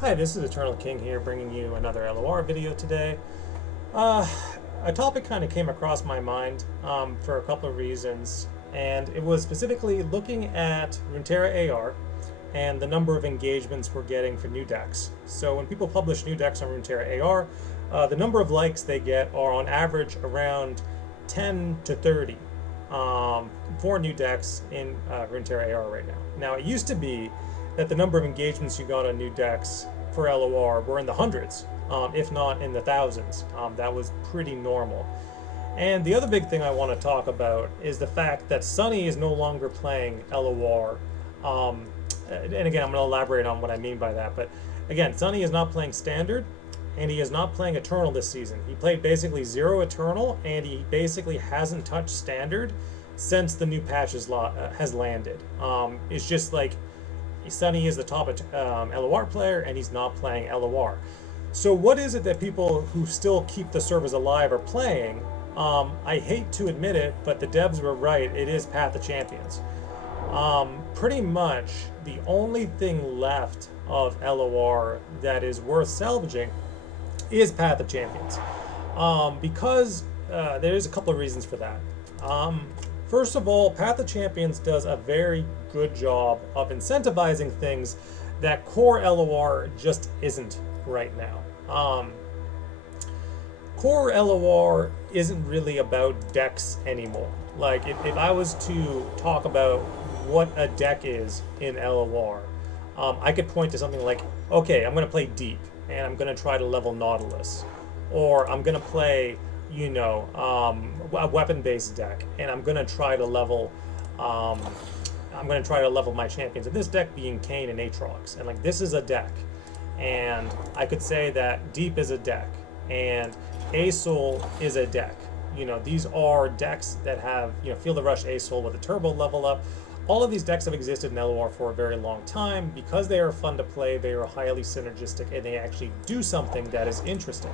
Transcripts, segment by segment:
Hi, this is Eternal King here, bringing you another LOR video today. Uh, a topic kind of came across my mind for a couple of reasons, and it was specifically looking at Runeterra AR and the number of engagements we're getting for new decks. So when people publish new decks on Runeterra AR, the number of likes they get are on average around 10 to 30 for new decks in Runeterra AR right now. Now, it used to be that the number of engagements you got on new decks for LOR were in the hundreds, if not in the thousands. That was pretty normal. And the other big thing I want to talk about is the fact that Sunny is no longer playing LOR. And again, I'm going to elaborate on what I mean by that. But again, Sunny is not playing Standard, and he is not playing Eternal this season. He played basically 0 Eternal, and he basically hasn't touched Standard since the new patch has landed. It's just like Sunny is the top LOR player, and he's not playing LOR. So what is it that people who still keep the servers alive are playing? I hate to admit it, but the devs were right. It is Path of Champions. Pretty much the only thing left of LOR that is worth salvaging is Path of Champions. Because there's a couple of reasons for that. First of all, Path of Champions does a very good job of incentivizing things that core LOR just isn't right now. Core LOR isn't really about decks anymore. Like, if I was to talk about what a deck is in LOR, I could point to something like, okay, I'm going to play Deep, and I'm going to try to level Nautilus. Or I'm going to play, a weapon-based deck, and I'm going to try to level my champions. And this deck being Kayn and Aatrox. And like, this is a deck. And I could say that Deep is a deck, and Asol is a deck. These are decks that have, Feel the Rush Asol with a turbo level up. All of these decks have existed in LOR for a very long time. Because they are fun to play, they are highly synergistic, and they actually do something that is interesting.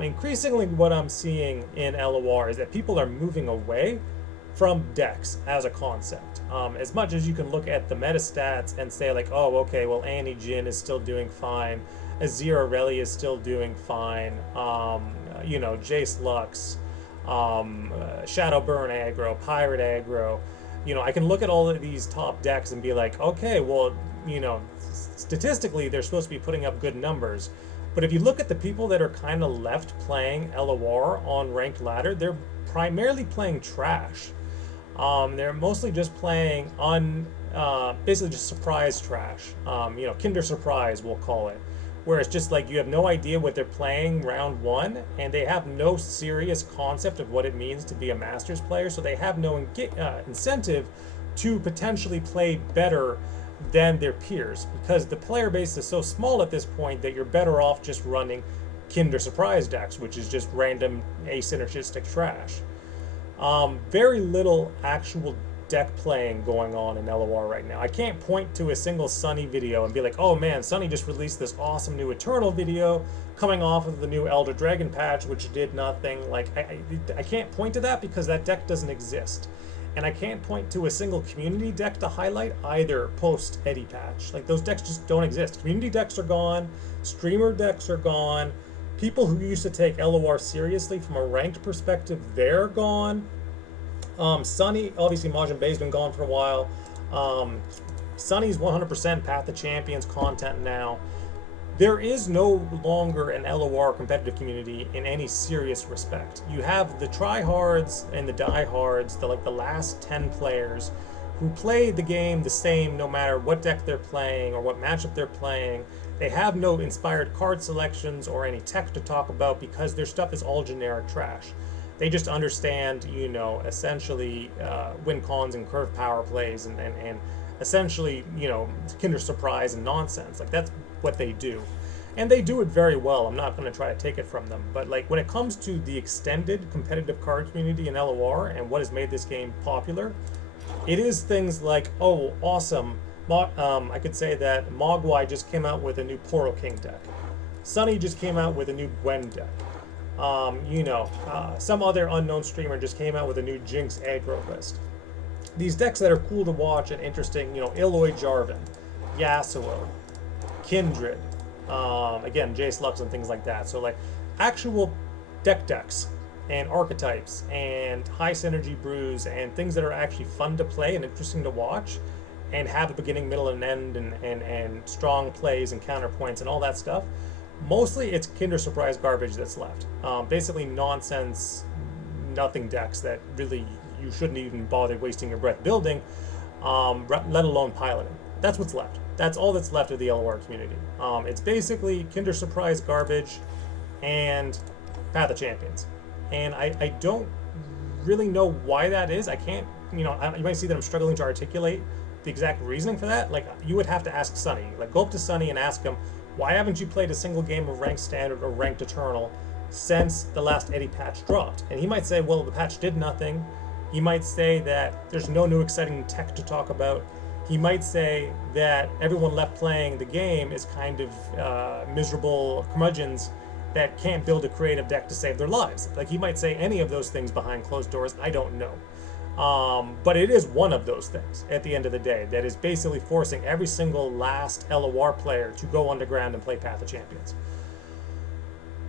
Increasingly, what I'm seeing in LOR is that people are moving away from decks as a concept. As much as you can look at the meta stats and say like, oh, okay, well, Annie Jin is still doing fine, Azir Aurelia is still doing fine, Jace Lux, Shadowburn aggro, Pirate aggro. I can look at all of these top decks and be like, okay, well, statistically, they're supposed to be putting up good numbers. But if you look at the people that are kind of left playing LOR on ranked ladder, they're primarily playing trash. They're mostly just playing basically just surprise trash. Kinder Surprise, we'll call it. Where it's just like you have no idea what they're playing round one, and they have no serious concept of what it means to be a Masters player, so they have no incentive to potentially play better than their peers, because the player base is so small at this point that you're better off just running Kinder Surprise decks, which is just random asynergistic trash. Very little actual deck playing going on in LOR right now. I can't point to a single Sunny video and be like, oh man, Sunny just released this awesome new Eternal video coming off of the new Elder Dragon patch, which did nothing. Like, I can't point to that because that deck doesn't exist. And I can't point to a single community deck to highlight either post Eddie patch. Like, those decks just don't exist. Community decks are gone. Streamer decks are gone. People who used to take LOR seriously from a ranked perspective, they're gone. Sunny, obviously Majin Bae's been gone for a while. Sunny's 100% Path of Champions content now. There is no longer an LOR competitive community in any serious respect. You have the tryhards and the diehards, the last 10 players who play the game the same no matter what deck they're playing or what matchup they're playing. They have no inspired card selections or any tech to talk about because their stuff is all generic trash. They just understand, essentially win cons and curve power plays and essentially, Kinder Surprise and nonsense. Like, that's what they do. And they do it very well. I'm not going to try to take it from them. But, like, when it comes to the extended competitive card community in LOR and what has made this game popular, it is things like, oh, awesome. I could say that Mogwai just came out with a new Poro King deck. Sunny just came out with a new Gwen deck. Some other unknown streamer just came out with a new Jinx aggro list. These decks that are cool to watch and interesting, Eloy Jarvan, Yasuo, Kindred, Again, Jace Lux and things like that. So like actual decks and archetypes and high synergy brews and things that are actually fun to play and interesting to watch and have a beginning, middle, and end and strong plays and counterpoints and all that stuff. Mostly it's Kinder Surprise garbage that's left. Basically nonsense, nothing decks that really you shouldn't even bother wasting your breath building, let alone piloting. That's what's left. That's all that's left of the LOR community. It's basically Kinder Surprise garbage and Path of Champions. And I don't really know why that is. I can't, you might see that I'm struggling to articulate the exact reasoning for that. Like, you would have to ask Sunny. Like, go up to Sunny and ask him, why haven't you played a single game of Ranked Standard or Ranked Eternal since the last Eddie patch dropped? And he might say, well, the patch did nothing. He might say that there's no new exciting tech to talk about. He might say that everyone left playing the game is kind of miserable curmudgeons that can't build a creative deck to save their lives. Like, he might say any of those things behind closed doors. I don't know. But it is one of those things at the end of the day that is basically forcing every single last LOR player to go underground and play Path of Champions.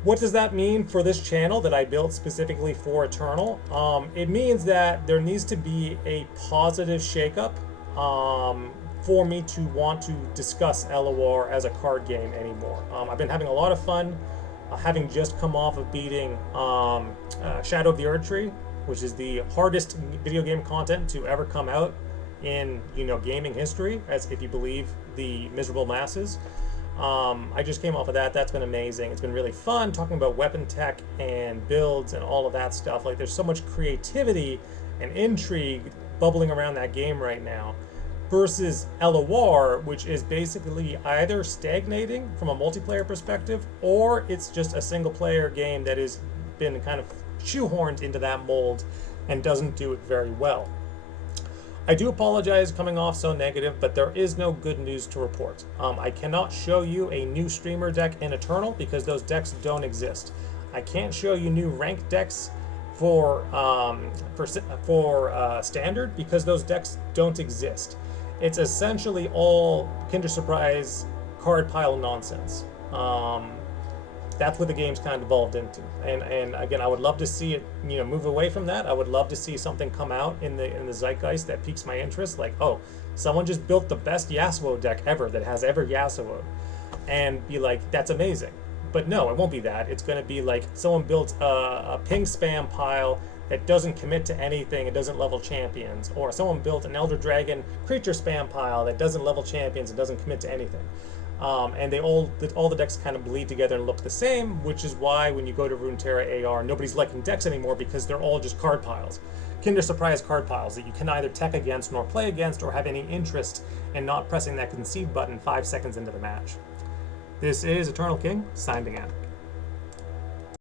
What does that mean for this channel that I built specifically for Eternal? It means that there needs to be a positive shakeup for me to want to discuss LOR as a card game anymore. I've been having a lot of fun, having just come off of beating Shadow of the Erdtree, which is the hardest video game content to ever come out in gaming history, as if you believe the miserable masses. I just came off of that. That's been amazing. It's been really fun talking about weapon tech and builds and all of that stuff. Like, there's so much creativity and intrigue bubbling around that game right now, versus LOR, which is basically either stagnating from a multiplayer perspective, or it's just a single player game that has been kind of shoehorned into that mold and doesn't do it very well. I do apologize coming off so negative, but there is no good news to report. I cannot show you a new streamer deck in Eternal because those decks don't exist. I can't show you new ranked decks for Standard because those decks don't exist. It's essentially all Kinder Surprise card pile nonsense. That's what the game's kind of evolved into, and again, I would love to see it, move away from that. I would love to see something come out in the zeitgeist that piques my interest, like, oh, someone just built the best Yasuo deck ever that has ever Yasuo, and be like, that's amazing. But no, it won't be that. It's going to be like someone built a ping spam pile that doesn't commit to anything, it doesn't level champions, or someone built an Elder Dragon creature spam pile that doesn't level champions and doesn't commit to anything. And all the decks kind of bleed together and look the same, which is why when you go to Runeterra AR, nobody's liking decks anymore because they're all just card piles. Kinder Surprise card piles that you can neither tech against nor play against or have any interest in not pressing that concede button 5 seconds into the match. This is Eternal King, signing out.